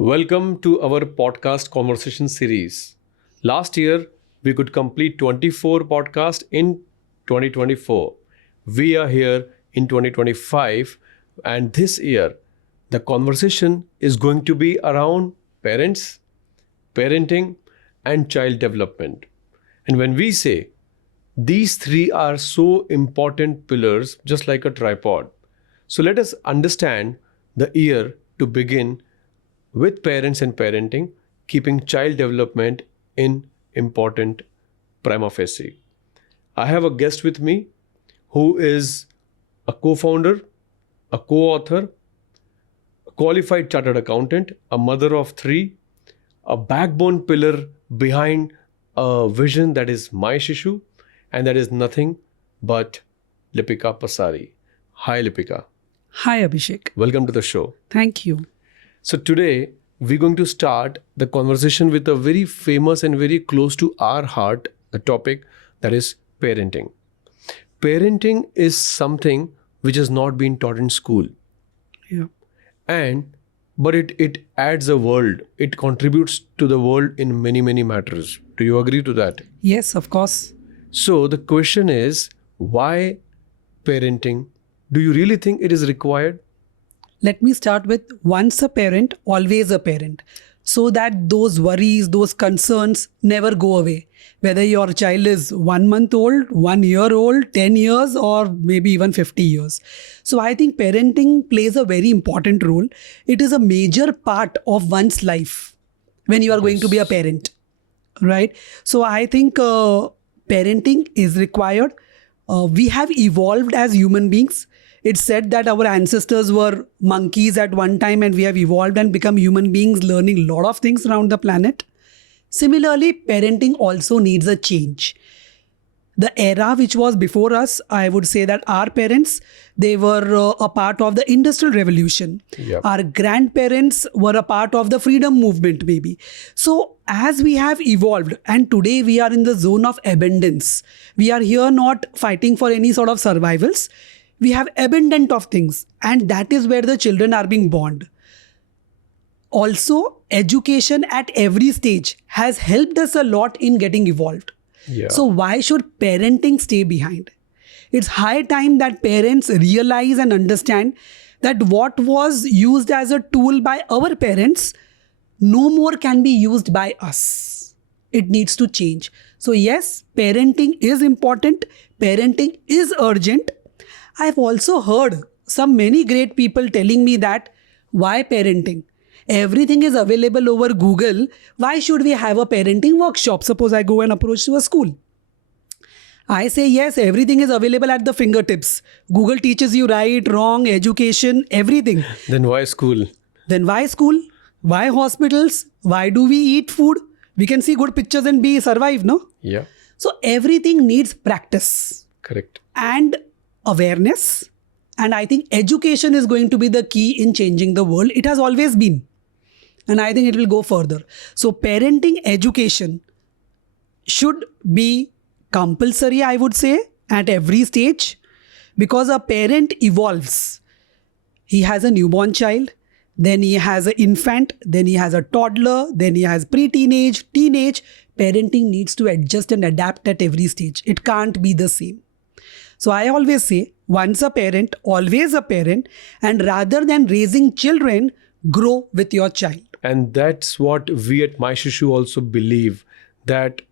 Welcome to our podcast conversation series. Last year, we could complete 24 podcasts in 2024. We are here in 2025, and this year, the conversation is going to be around parents, parenting, and child development. And when we say these three are so important pillars, just like a tripod, so let us understand the year to begin with parents and parenting, keeping child development in important prima facie. I have a guest with me who is a co-founder, a co-author, a qualified chartered accountant, a mother of three, a backbone pillar behind a vision that is MyShishu, and that is nothing but Lipika Pasari. Hi, Lipika. Hi, Abhishek. Welcome to the show. Thank you. So today we're going to start the conversation with a very famous and very close to our heart, a topic that is parenting. Parenting is something which has not been taught in school. Yeah. But it adds a world. It contributes to the world in many, many matters. Do you agree to that? Yes, of course. So the question is, why parenting? Do you really think it is required? Let me start with once a parent, always a parent. So that those worries, those concerns never go away. Whether your child is 1 month old, 1 year old, 10 years, or maybe even 50 years. So I think parenting plays a very important role. It is a major part of one's life when you are going to be a parent, right? So I think parenting is required. We have evolved as human beings. It's said that our ancestors were monkeys at one time and we have evolved and become human beings learning a lot of things around the planet. Similarly, parenting also needs a change. The era which was before us, I would say that our parents, they were a part of the Industrial Revolution. Yep. Our grandparents were a part of the freedom movement maybe. So as we have evolved and today we are in the zone of abundance, we are here not fighting for any sort of survivals. We have abundant of things, and that is where the children are being born. Also, education at every stage has helped us a lot in getting evolved. Yeah. So why should parenting stay behind? It's high time that parents realize and understand that what was used as a tool by our parents no more can be used by us. It needs to change. So yes, parenting is important. Parenting is urgent. I've also heard many great people telling me that why parenting? Everything is available over Google. Why should we have a parenting workshop? Suppose I go and approach to a school. I say yes, everything is available at the fingertips. Google teaches you right, wrong, education, everything. Then why school? Then why school? Why hospitals? Why do we eat food? We can see good pictures and be survive, no? Yeah. So everything needs practice. Correct. And awareness, and I think education is going to be the key in changing the world. It has always been, and I think it will go further. So parenting education should be compulsory, I would say, at every stage, because a parent evolves. He has a newborn child, then he has an infant, then he has a toddler, then he has pre-teenage, teenage. Parenting needs to adjust and adapt at every stage. It can't be the same. So I always say, once a parent, always a parent, and rather than raising children, grow with your child. And that's what we at MyShishu also believe, that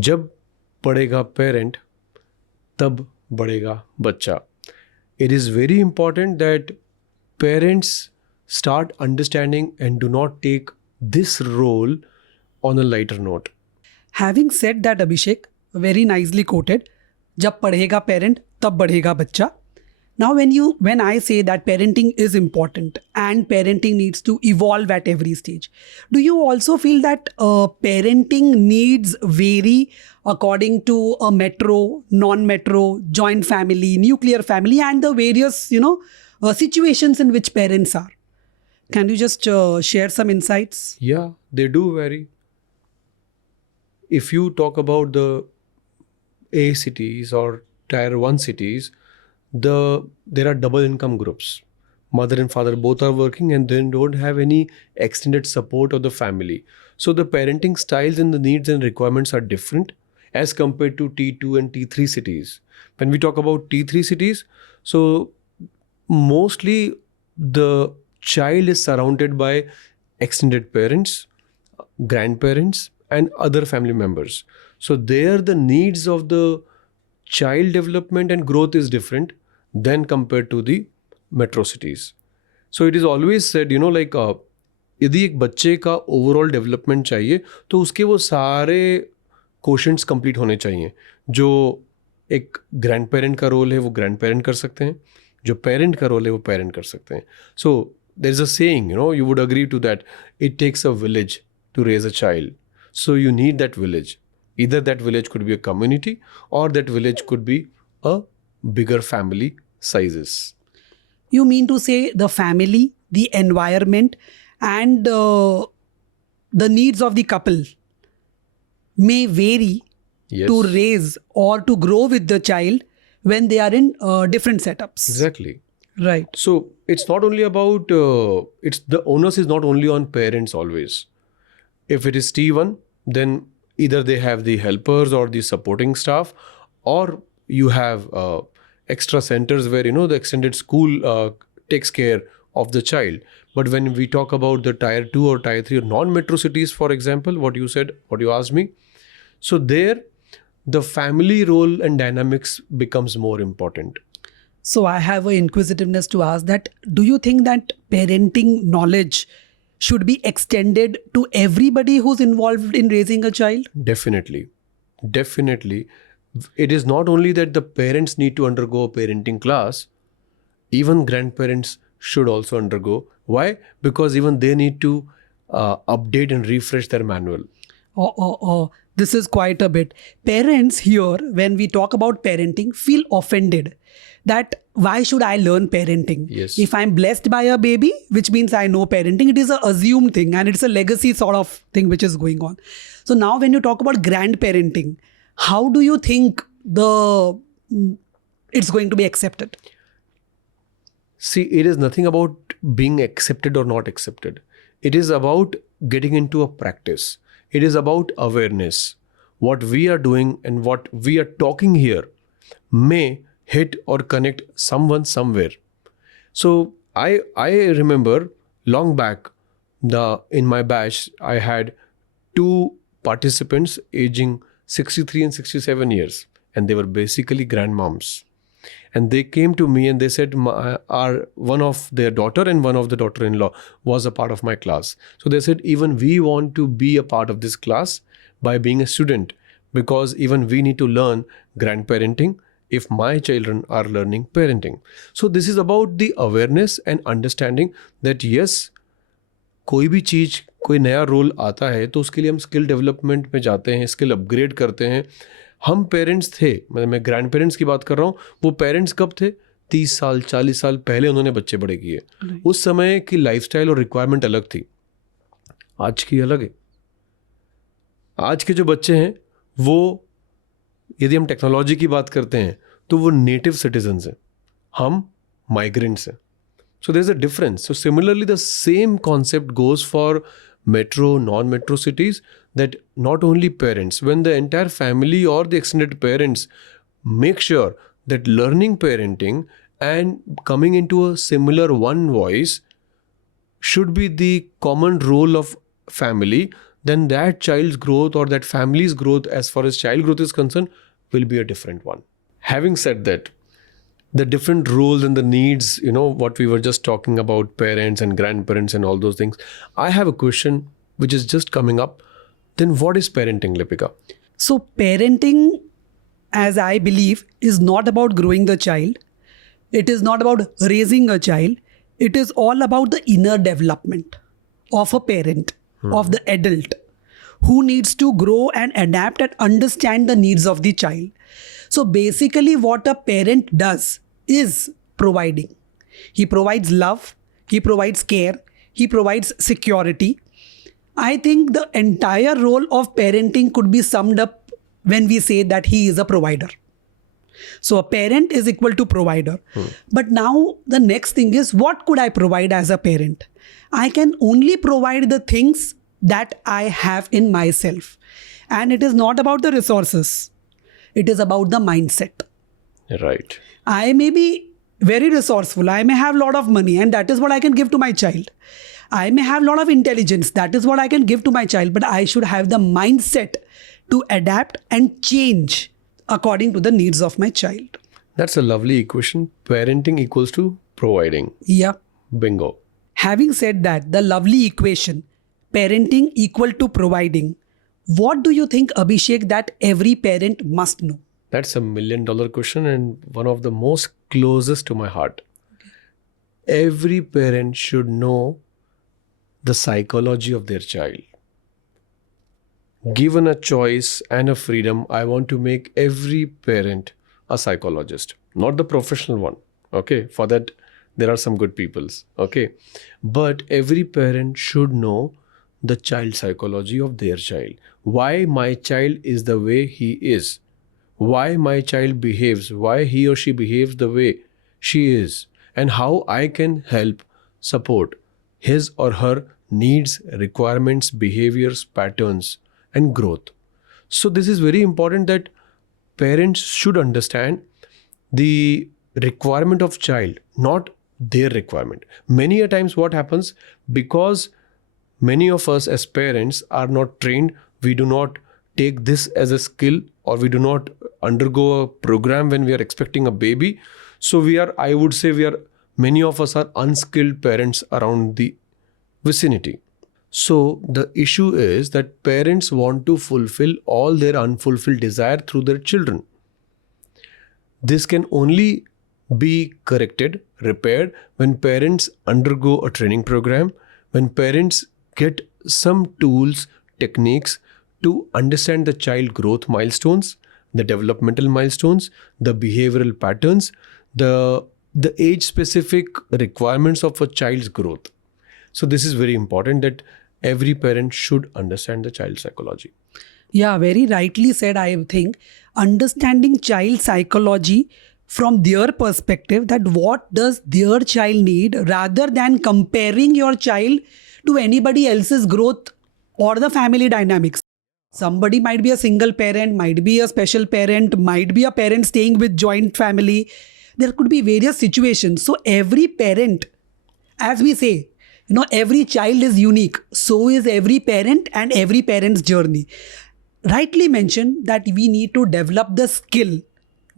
जब पढ़ेगा parent, तब बढ़ेगा बच्चा. It is very important that parents start understanding and do not take this role on a lighter note. Having said that, Abhishek, very nicely quoted, जब पढ़ेगा parent, तब बढ़ेगा बच्चा. Now when I say that parenting is important and parenting needs to evolve at every stage, do you also feel that parenting needs vary according to a metro, non-metro, joint family, nuclear family, and the various situations in which parents are? Can you just share some insights? Yeah, they do vary. If you talk about the A cities or Tier 1 cities, there are double income groups. mother and father both are working and then don't have any extended support of the family. So the parenting styles and the needs and requirements are different as compared to T2 and T3 cities. When we talk about T3 cities, so mostly the child is surrounded by extended parents, grandparents, and other family members. So there the needs of the child development and growth is different than compared to the metro cities. So it is always said, like यदि एक बच्चे का overall development चाहिए तो उसके वो सारे questions complete होने चाहिए. जो एक ग्रैंड पेरेंट का रोल है वो ग्रैंड पेरेंट कर सकते हैं, जो पेरेंट का रोल है वो पेरेंट कर सकते हैं. So there is a saying, you would agree to that, it takes a village to raise a child. So you need that village. Either that village could be a community or that village could be a bigger family sizes. You mean to say the family, the environment, and the needs of the couple may vary Yes. to raise or to grow with the child when they are in different setups. Exactly. Right. So it's not only about, it's the onus is not only on parents always. If it is T1, then either they have the helpers or the supporting staff, or you have extra centers where, the extended school takes care of the child. But when we talk about the tier 2 or tier 3 or non-metro cities, for example, what you said, what you asked me, so there the family role and dynamics becomes more important. So I have an inquisitiveness to ask that, do you think that parenting knowledge should be extended to everybody who's involved in raising a child? Definitely. It is not only that the parents need to undergo a parenting class, even grandparents should also undergo. Why? Because even they need to update and refresh their manual. This is quite a bit. Parents here, when we talk about parenting, feel offended that why should I learn parenting? Yes. If I'm blessed by a baby, which means I know parenting, it is an assumed thing and it's a legacy sort of thing which is going on. So now when you talk about grandparenting, how do you think it's going to be accepted? See, it is nothing about being accepted or not accepted. It is about getting into a practice. It is about awareness. What we are doing and what we are talking here may hit or connect someone somewhere. So I remember long back, in my batch, I had 2 participants aging 63 and 67 years, and they were basically grandmoms. And they came to me and they said, one of their daughter and one of the daughter-in-law was a part of my class. So they said, even we want to be a part of this class by being a student, because even we need to learn grandparenting if my children are learning parenting. So this is about the awareness and understanding that yes, कोई भी चीज़, कोई नया role आता है तो उसके लिए हम स्किल डेवलपमेंट में जाते हैं, स्किल अपग्रेड करते हैं. हम पेरेंट्स थे, मैं ग्रैंड पेरेंट्स की बात कर रहा हूँ, वो पेरेंट्स कब थे? 30 साल 40 साल पहले उन्होंने बच्चे बड़े किए. उस समय की लाइफस्टाइल और रिक्वायरमेंट अलग थी, आज की अलग है. आज के जो बच्चे हैं वो, यदि हम टेक्नोलॉजी की बात करते हैं तो वो नेटिव सिटीजन्स हैं, हम माइग्रेंट्स हैं. So there is a difference. So similarly the same concept goes for metro, non-metro cities, that not only parents, when the entire family or the extended parents make sure that learning parenting and coming into a similar one voice should be the common role of family, then that child's growth or that family's growth as far as child growth is concerned will be a different one. Having said that, the different roles and the needs, what we were just talking about, parents and grandparents and all those things. I have a question which is just coming up. Then what is parenting, Lipika? So parenting, as I believe, is not about growing the child. It is not about raising a child. It is all about the inner development of a parent, of the adult, who needs to grow and adapt and understand the needs of the child. So basically what a parent does is providing. He provides love, he provides care, he provides security. I think the entire role of parenting could be summed up when we say that he is a provider. So a parent is equal to provider. But now the next thing is, what could I provide as a parent? I can only provide the things that I have in myself. And it is not about the resources. It is about the mindset. Right. I may be very resourceful. I may have a lot of money, and that is what I can give to my child. I may have a lot of intelligence. That is what I can give to my child. But I should have the mindset to adapt and change according to the needs of my child. That's a lovely equation. Parenting equals to providing. Yeah. Bingo. Having said that, the lovely equation, parenting equal to providing, what do you think, Abhishek, that every parent must know? That's $1 million question and one of the most closest to my heart. Every parent should know the psychology of their child. Given a choice and a freedom, I want to make every parent a psychologist, not the professional one. Okay, for that there are some good peoples. Okay, but every parent should know the child psychology of their child. Why my child is the way he is. Why my child behaves, why he or she behaves the way she is, and how I can help support his or her needs, requirements, behaviors, patterns, and growth. So this is very important that parents should understand the requirement of child, not their requirement. Many a times what happens, because many of us as parents are not trained, we do not take this as a skill, or we do not undergo a program when we are expecting a baby. So I would say many of us are unskilled parents around the vicinity. So the issue is that parents want to fulfill all their unfulfilled desire through their children. This can only be corrected, repaired, when parents undergo a training program, when parents get some tools, techniques to understand the child growth milestones, the developmental milestones, the behavioral patterns, the age-specific requirements of a child's growth. So this is very important that every parent should understand the child psychology. Yeah, very rightly said, I think. Understanding child psychology from their perspective, that what does their child need, rather than comparing your child to anybody else's growth or the family dynamics. Somebody might be a single parent, might be a special parent, might be a parent staying with joint family. There could be various situations. So every parent, as we say, every child is unique. So is every parent and every parent's journey. Rightly mentioned that we need to develop the skill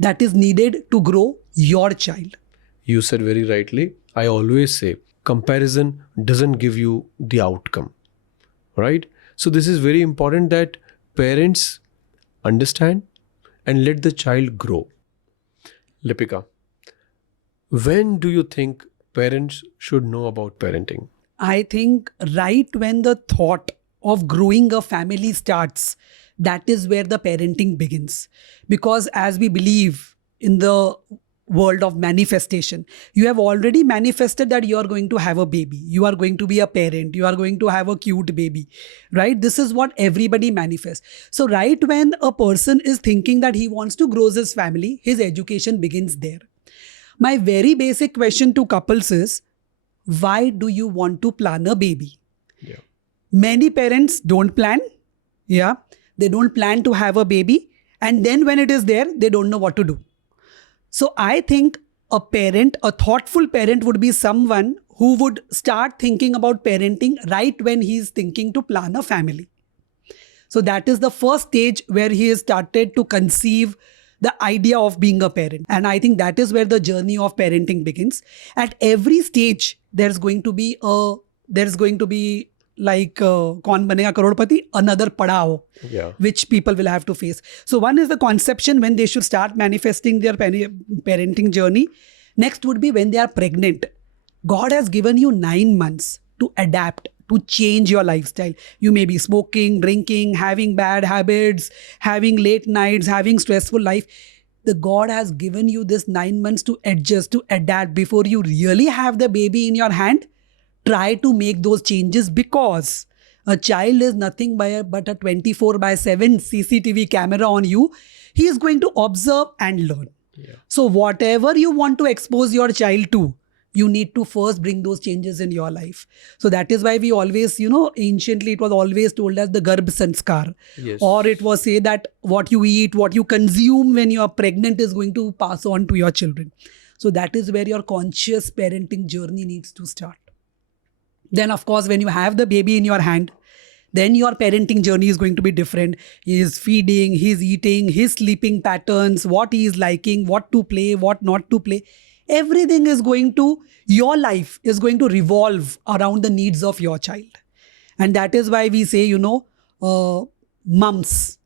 that is needed to grow your child. You said very rightly. I always say comparison doesn't give you the outcome, right? So this is very important that parents understand and let the child grow. Lipika, when do you think parents should know about parenting? I think right when the thought of growing a family starts, that is where the parenting begins. Because as we believe in the world of manifestation, you have already manifested that you are going to have a baby, you are going to be a parent, you are going to have a cute baby, right? This is what everybody manifests. So right when a person is thinking that he wants to grow his family, his education begins there. My very basic question to couples is, why do you want to plan a baby? Yeah. Many parents don't plan. Yeah. They don't plan to have a baby. And then when it is there, they don't know what to do. So I think a parent, a thoughtful parent, would be someone who would start thinking about parenting right when he is thinking to plan a family. So that is the first stage where he has started to conceive the idea of being a parent. And I think that is where the journey of parenting begins. At every stage, there's going to be like Kaun Banega Crorepati, another padao, which people will have to face. So one is the conception, when they should start manifesting their parenting journey. Next would be when they are pregnant. God has given you 9 months to adapt, to change your lifestyle. You may be smoking, drinking, having bad habits, having late nights, having stressful life. The God has given you this 9 months to adjust, to adapt. Before you really have the baby in your hand, try to make those changes, because a child is nothing but a 24/7 CCTV camera on you. He is going to observe and learn. Yeah. So whatever you want to expose your child to, you need to first bring those changes in your life. So that is why we always, anciently it was always told as the Garbh Sanskar. Yes. Or it was say that what you eat, what you consume when you are pregnant is going to pass on to your children. So that is where your conscious parenting journey needs to start. Then of course, when you have the baby in your hand, then your parenting journey is going to be different. He is feeding, he's eating, his sleeping patterns, what he is liking, what to play, what not to play. Everything is going to, your life is going to revolve around the needs of your child. And that is why we say, mums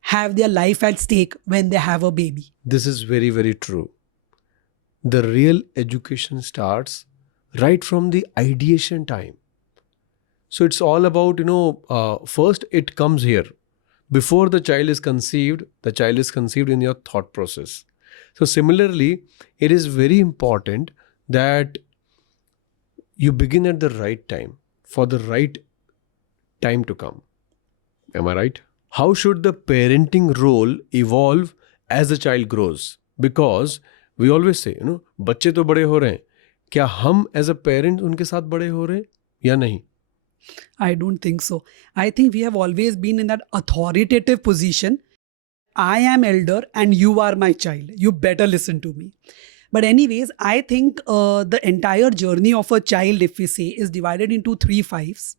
have their life at stake when they have a baby. This is very, very true. The real education starts right from the ideation time. So it's all about, first it comes here. Before the child is conceived in your thought process. So similarly, it is very important that you begin at the right time for the right time to come. Am I right? How should the parenting role evolve as the child grows? Because we always say, बच्चे तो बड़े हो रहे हैं, क्या हम as a parent उनके साथ बड़े हो रहे हैं या नहीं? I don't think so. I think we have always been in that authoritative position. I am elder and you are my child. You better listen to me. But anyways, I think the entire journey of a child, if we say, is divided into 3 5s.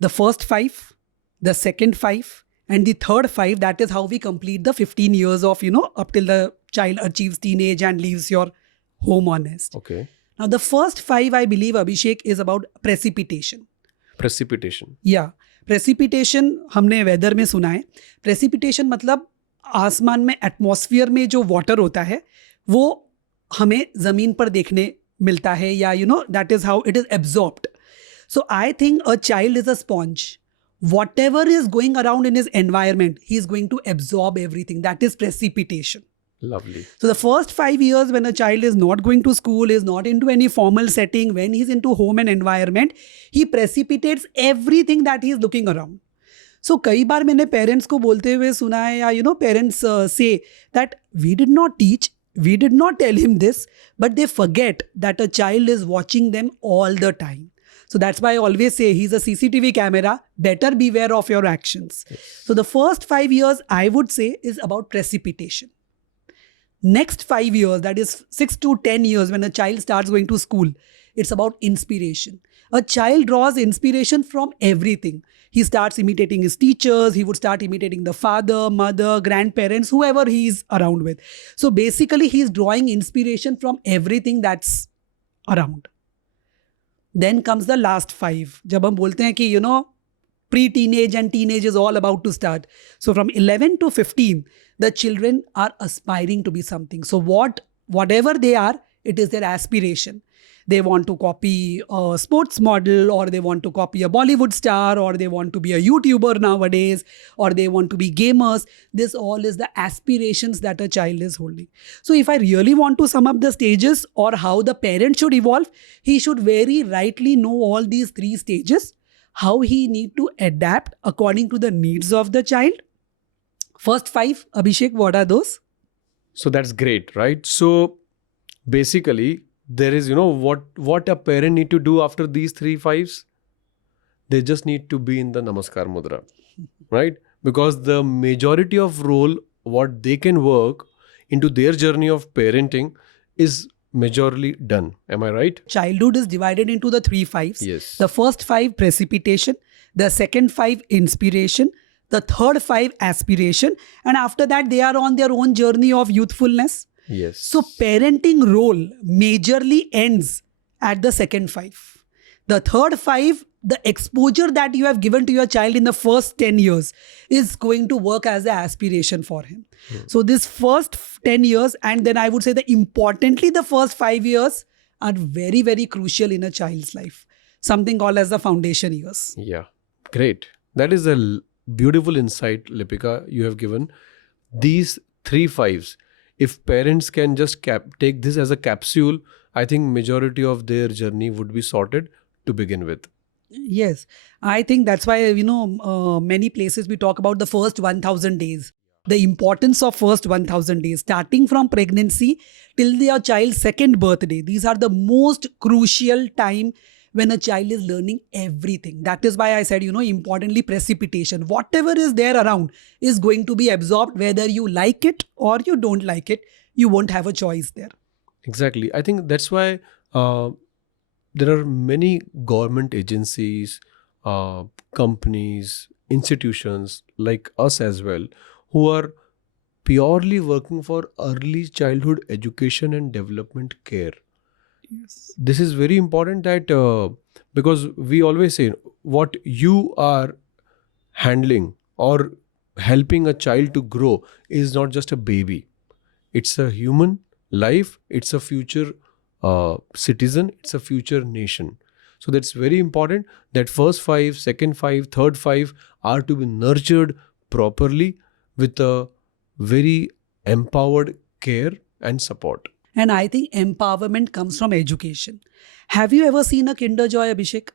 The first 5, the second 5, and the third 5. That is how we complete the 15 years of, up till the child achieves teenage and leaves your home on nest. Okay. Now, the first 5, I believe, Abhishek, is about precipitation. Precipitation. Yeah. Precipitation हमने weather में सुना है. Precipitation मतलब आसमान में atmosphere में जो water होता है वो हमें ज़मीन पर देखने मिलता है या that is how it is absorbed. So I think a child is a sponge. Whatever is going around in his environment, he is going to absorb everything. That is precipitation. Lovely. So the first 5 years when a child is not going to school, is not into any formal setting, when he's into home and environment, he precipitates everything that he is looking around. So कई बार मैंने parents को बोलते हुए सुना है या parents say that we did not teach, we did not tell him this, but they forget that a child is watching them all the time. So that's why I always say he's a CCTV camera, better beware of your actions. Yes. So the first 5 years I would say is about precipitation. Next 5 years, that is 6 to 10 years when a child starts going to school, it's about inspiration. A child draws inspiration from everything. He starts imitating his teachers, he would start imitating the father, mother, grandparents, whoever he is around with. So basically he is drawing inspiration from everything that's around. Then comes the last 5. जब हम बोलते हैं कि pre-teenage and teenage is all about to start. So from 11 to 15, the children are aspiring to be something. So whatever they are, it is their aspiration. They want to copy a sports model, or they want to copy a Bollywood star, or they want to be a YouTuber nowadays, or they want to be gamers. This all is the aspirations that a child is holding. So if I really want to sum up the stages or how the parent should evolve, he should very rightly know all these 3 stages, how he need to adapt according to the needs of the child. First 5, Abhishek, what are those? So that's great, right? So basically, there is, what a parent need to do after these 3 5s? They just need to be in the Namaskar Mudra, right? Because the majority of role, what they can work into their journey of parenting is majorly done. Am I right? Childhood is divided into the 3 5s. Yes. The first 5, precipitation. The second 5, inspiration. The third 5, aspiration. And after that, they are on their own journey of youthfulness. Yes. So parenting role majorly ends at the second 5. The third 5, the exposure that you have given to your child in the first 10 years is going to work as an aspiration for him. So this first 10 years, and then I would say that importantly, the first 5 years are very, very crucial in a child's life. Something called as the foundation years. Yeah, great. That is a beautiful insight, Lipika, you have given. These 3 5s, if parents can just take this as a capsule, I think majority of their journey would be sorted to begin with. Yes, I think that's why, many places we talk about the first 1000 days. the importance of first 1000 days, starting from pregnancy till your child's second birthday. These are the most crucial time when a child is learning everything. That is why I said, importantly, precipitation. Whatever is there around is going to be absorbed, whether you like it or you don't like it. You won't have a choice there. Exactly. I think that's why there are many government agencies, companies, institutions like us as well, who are purely working for early childhood education and development care. Yes. This is very important that because we always say what you are handling or helping a child to grow is not just a baby. It's a human life. It's a future citizen. It's a future nation. So that's very important that first 5, second 5, third 5 are to be nurtured properly with a very empowered care and support. And I think empowerment comes from education. Have you ever seen a Kinder Joy, Abhishek?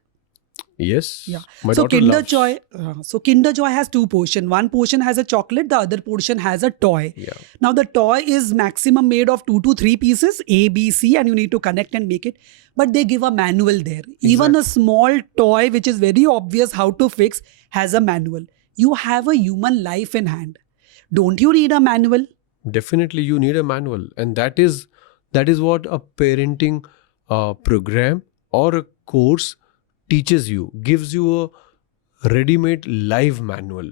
Yes. Yeah. My So daughter Kinder loves. Joy. So Kinder Joy has 2 portions. One portion has a chocolate. The other portion has a toy. Yeah. Now the toy is maximum made of 2 to 3 pieces, A, B, C, and you need to connect and make it. But they give a manual there. Even a small toy, which is very obvious how to fix, has a manual. You have a human life in hand. Don't you need a manual? Definitely, you need a manual, and that is what a parenting program or a course teaches you, gives you a ready-made live manual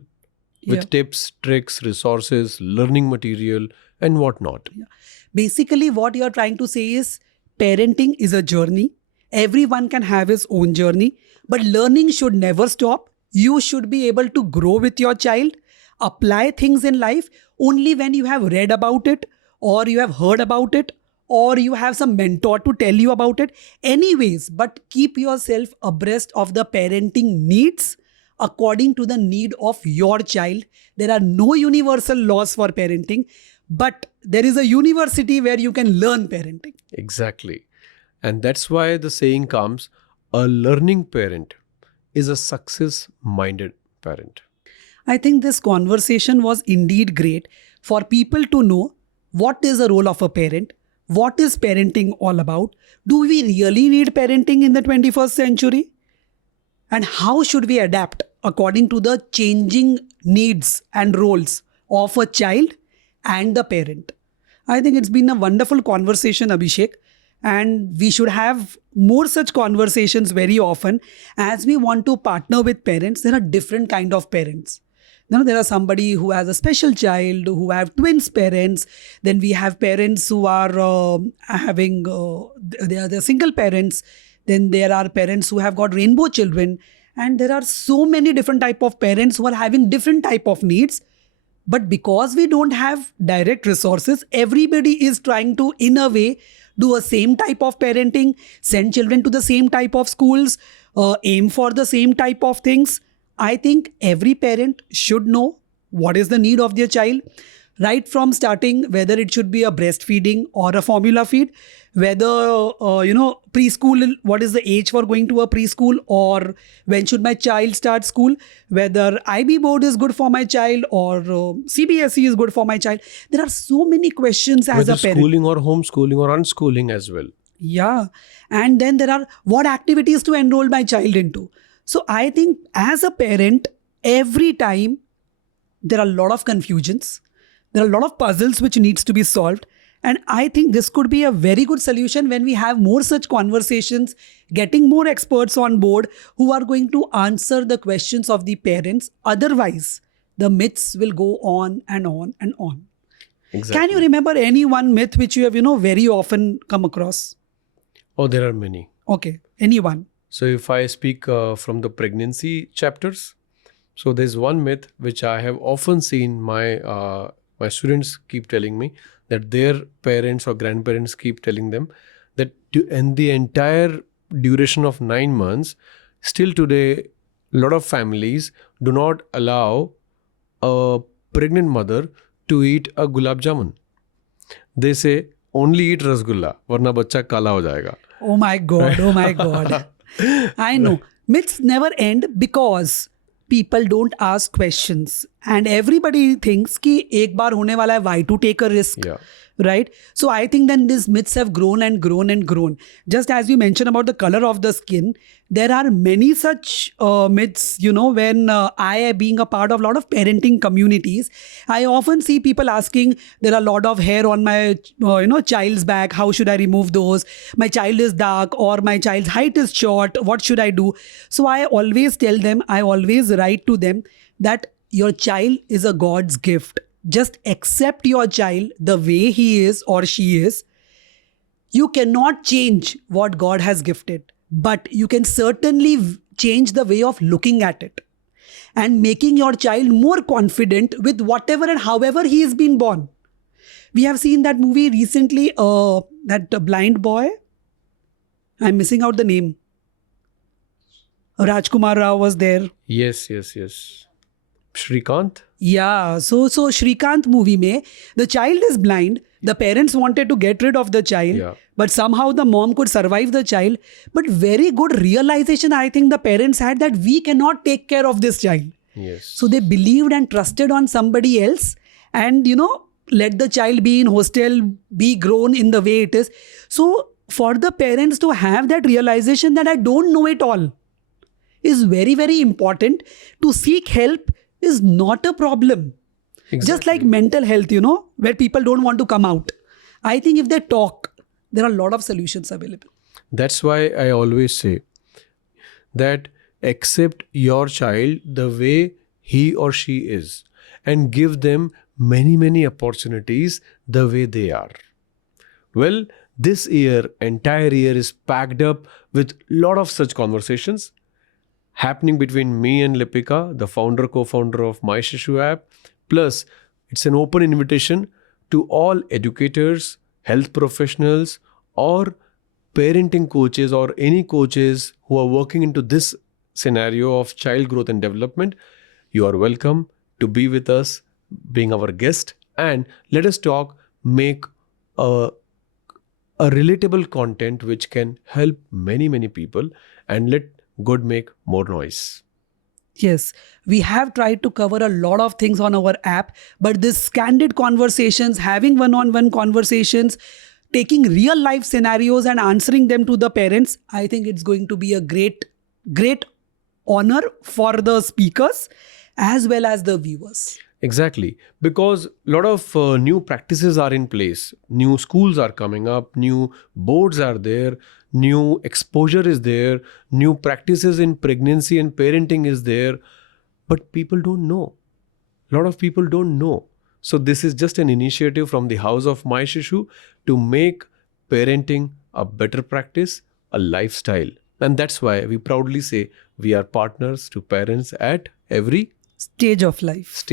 with Yeah. tips, tricks, resources, learning material, and whatnot. Basically, what you're trying to say is parenting is a journey. Everyone can have his own journey, but learning should never stop. You should be able to grow with your child, apply things in life only when you have read about it, or you have heard about it, or you have some mentor to tell you about it. Anyways, but keep yourself abreast of the parenting needs according to the need of your child. There are no universal laws for parenting, but there is a university where you can learn parenting. Exactly. And that's why the saying comes, a learning parent is a success-minded parent. I think this conversation was indeed great for people to know what is the role of a parent, what is parenting all about, do we really need parenting in the 21st century, and how should we adapt according to the changing needs and roles of a child and the parent. I think it's been a wonderful conversation, Abhishek, and we should have more such conversations very often as we want to partner with parents. There are different kind of parents. There are somebody who has a special child, who have twins parents. Then we have parents who are they are the single parents. Then there are parents who have got rainbow children. And there are so many different type of parents who are having different type of needs. But because we don't have direct resources, everybody is trying to, in a way, do a same type of parenting, send children to the same type of schools, aim for the same type of things. I think every parent should know what is the need of their child, right from starting, whether it should be a breastfeeding or a formula feed, whether, preschool, what is the age for going to a preschool, or when should my child start school, whether IB board is good for my child or CBSE is good for my child. There are so many questions as Whether a parent. schooling or homeschooling or unschooling as well. Yeah. And then there are what activities to enroll my child into. So I think as a parent, every time there are a lot of confusions. There are a lot of puzzles which needs to be solved. And I think this could be a very good solution when we have more such conversations, getting more experts on board who are going to answer the questions of the parents. Otherwise, the myths will go on and on and on. Exactly. Can you remember any one myth which you have, very often come across? Oh, there are many. Okay, any one. So if I speak from the pregnancy chapters, so there's one myth which I have often seen my students keep telling me, that their parents or grandparents keep telling them that in the entire duration of 9 months, still today, a lot of families do not allow a pregnant mother to eat a gulab jamun. They say only eat rasgulla, warna bachcha kala ho jayega. Oh my God, oh my God. I know. Myths never end because people don't ask questions. and everybody thinks कि एक बार होने वाला है, why to take a risk? Yeah. Right? So I think then these myths have grown and grown and grown. Just as you mentioned about the color of the skin, there are many such myths, when I, being a part of a lot of parenting communities, I often see people asking, there are a lot of hair on my, child's back. How should I remove those? My child is dark or my child's height is short. What should I do? So I always tell them, I always write to them that your child is a God's gift. Just accept your child the way he is or she is. You cannot change what God has gifted, but you can certainly change the way of looking at it and making your child more confident with whatever and however he has been born. We have seen that movie recently, that blind boy. I'm missing out the name. Rajkumar Rao was there. Yes. Shrikant? Yeah, so Shrikant movie mein, the child is blind. The parents wanted to get rid of the child, but somehow the mom could survive the child. But very good realization, I think the parents had, that we cannot take care of this child. Yes. So they believed and trusted on somebody else, and let the child be in hostel, be grown in the way it is. So for the parents to have that realization that I don't know it all is very, very important. To seek help is not a problem. Exactly. Just like mental health, where people don't want to come out. I think if they talk, there are a lot of solutions available. That's why I always say that accept your child the way he or she is and give them many, many opportunities the way they are. Well, this entire year is packed up with a lot of such conversations happening between me and Lipika, the co-founder of MyShishu app. Plus, it's an open invitation to all educators, health professionals, or parenting coaches, or any coaches who are working into this scenario of child growth and development. You are welcome to be with us, being our guest, and let us talk, make a relatable content which can help many, many people, and let good make more noise. Yes, we have tried to cover a lot of things on our app, but this candid conversations, having one-on-one conversations, taking real life scenarios and answering them to the parents, I think it's going to be a great, great honor for the speakers as well as the viewers. Exactly, because a lot of new practices are in place. New schools are coming up, new boards are there, new exposure is there, new practices in pregnancy and parenting is there, but people don't know. A lot of people don't know. So this is just an initiative from the house of MyShishu to make parenting a better practice, a lifestyle. And that's why we proudly say we are partners to parents at every stage of life.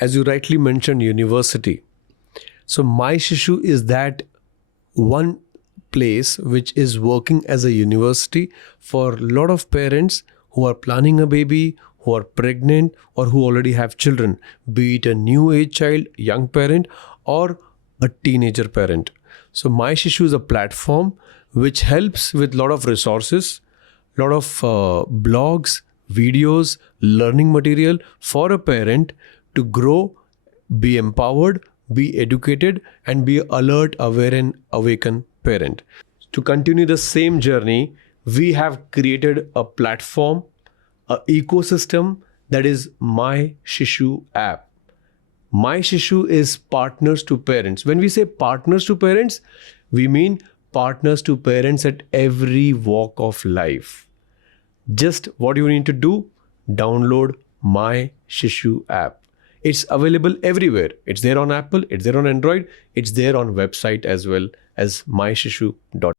As you rightly mentioned, university. So MyShishu is that one place which is working as a university for a lot of parents who are planning a baby, who are pregnant, or who already have children, be it a new age child, young parent, or a teenager parent. So MyShishu is a platform which helps with a lot of resources, a lot of blogs, videos, learning material for a parent to grow, be empowered, be educated, and be alert, aware, and awakened parent. To continue the same journey, we have created a platform, an ecosystem, that is MyShishu app. MyShishu is partners to parents. When we say partners to parents, we mean partners to parents at every walk of life. Just what you need to do, download MyShishu app. It's available everywhere. It's there on Apple, it's there on Android, it's there on website as well as myshishu.com.